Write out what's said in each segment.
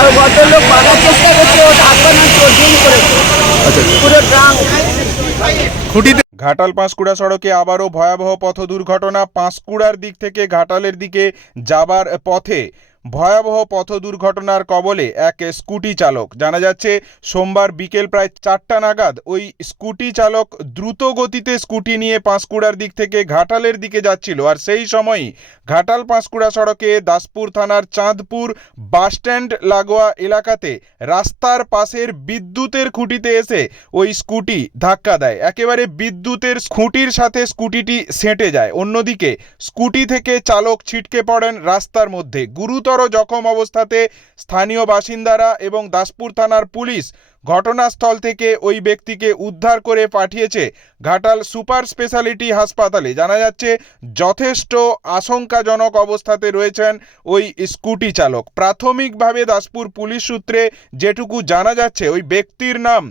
আর ভদ্রলোক বাঁধার চেষ্টা করছে ও ডিম করেছে। আচ্ছা। পুরো ড্রাম খুঁটিতে ঘাটাল পাঁশকুড়া সড়কে আবারও ভয়াবহ পথ দুর্ঘটনা। পাঁশকুড়ার দিক থেকে ঘাটালের দিকে যাবার পথে ভয়াবহ পথ দুর্ঘটনার কবলে এক স্কুটি চালক। জানা যাচ্ছে, সোমবার বিকেল প্রায় চারটা নাগাদ ওই স্কুটি চালক দ্রুত গতিতে স্কুটি নিয়ে পাঁশকুড়ার দিক থেকে ঘাটালের দিকে যাচ্ছিল। আর সেই সময়ই ঘাটাল পাঁশকুড়া সড়কে দাসপুর থানার চাঁদপুর বাসস্ট্যান্ড লাগোয়া এলাকাতে রাস্তার পাশের বিদ্যুতের খুঁটিতে এসে ওই স্কুটি ধাক্কা দেয়। একেবারে বিদ্যুতের খুঁটির সাথে স্কুটিটি সেঁটে যায়। অন্যদিকে, স্কুটি থেকে চালক ছিটকে পড়েন রাস্তার মধ্যে। গুরুতর জখম অবস্থাতে স্থানীয় বাসিন্দারা এবং দাসপুর থানার পুলিশ ঘটনাস্থল থেকে ওই ব্যক্তিকে উদ্ধার করে পাঠিয়েছে ঘাটাল সুপার স্পেশালিটি হাসপাতালে। জানা যাচ্ছে, যথেষ্ট আশঙ্কাজনক অবস্থাতে রয়েছেন ওই স্কুটি চালক। প্রাথমিকভাবে দাসপুর পুলিশ সূত্রে যেটুকু জানা যাচ্ছে, ওই ব্যক্তির নাম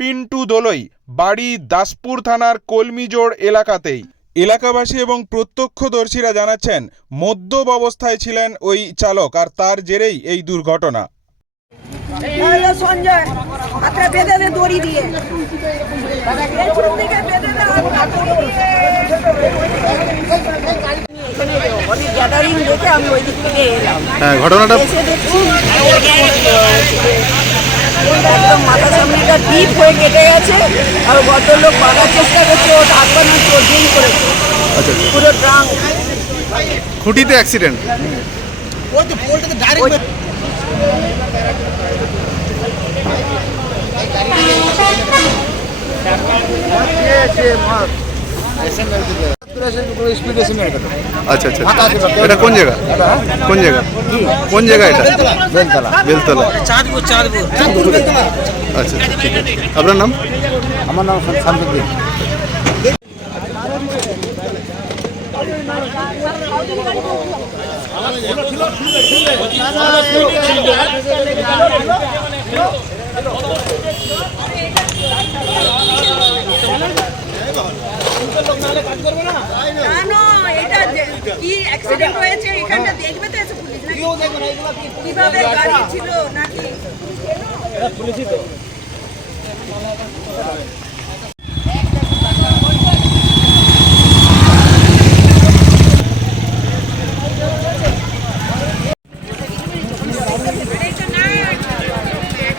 পিন্টু দোলই বাড়ি দাসপুর থানার কলমিজোড় এলাকাতেই। এলাকাবাসী এবং প্রত্যক্ষদর্শীরা জানাচ্ছেন মদ্যপ অবস্থায় ছিলেন ওই চালক আর তার জেরেই এই দুর্ঘটনা। সঞ্জয় বেঁধে দে দড়ি দিয়ে। আমি ওই দিক থেকে এলাম হ্যাঁ ঘটনাটা একদম মাথা সামনেটা ডিপ হয়ে কেটে গেছে আর ভদ্রলোক বাঁধার চেষ্টা করছে ও ঢাকানো চোর ডিম করেছে। আচ্ছা। আচ্ছা পুরো খুঁটিতে অ্যাক্সিডেন্ট আচ্ছা আচ্ছা। এটা কোন জায়গা? কোন জায়গা? কোন জায়গা এটা? বেলতলা। বেলতলা। চাঁদপুর চাঁদপুর আচ্ছা আচ্ছা ঠিক আছে। আপনার নাম? আমার নাম শামসুদ্দিন না না এটা যে- কি অ্যাক্সিডেন্ট হয়েছে এখানটা দেখবে তো এসে পুলিশ নাকি কীভাবে গাড়ি ছিল নাকি?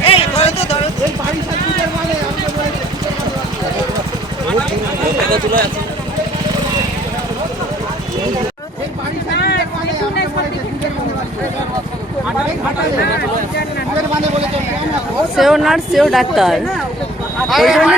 এই ধরো তো ধরো তো। সেও নার্স সেও ডাক্তার। ওই জন্য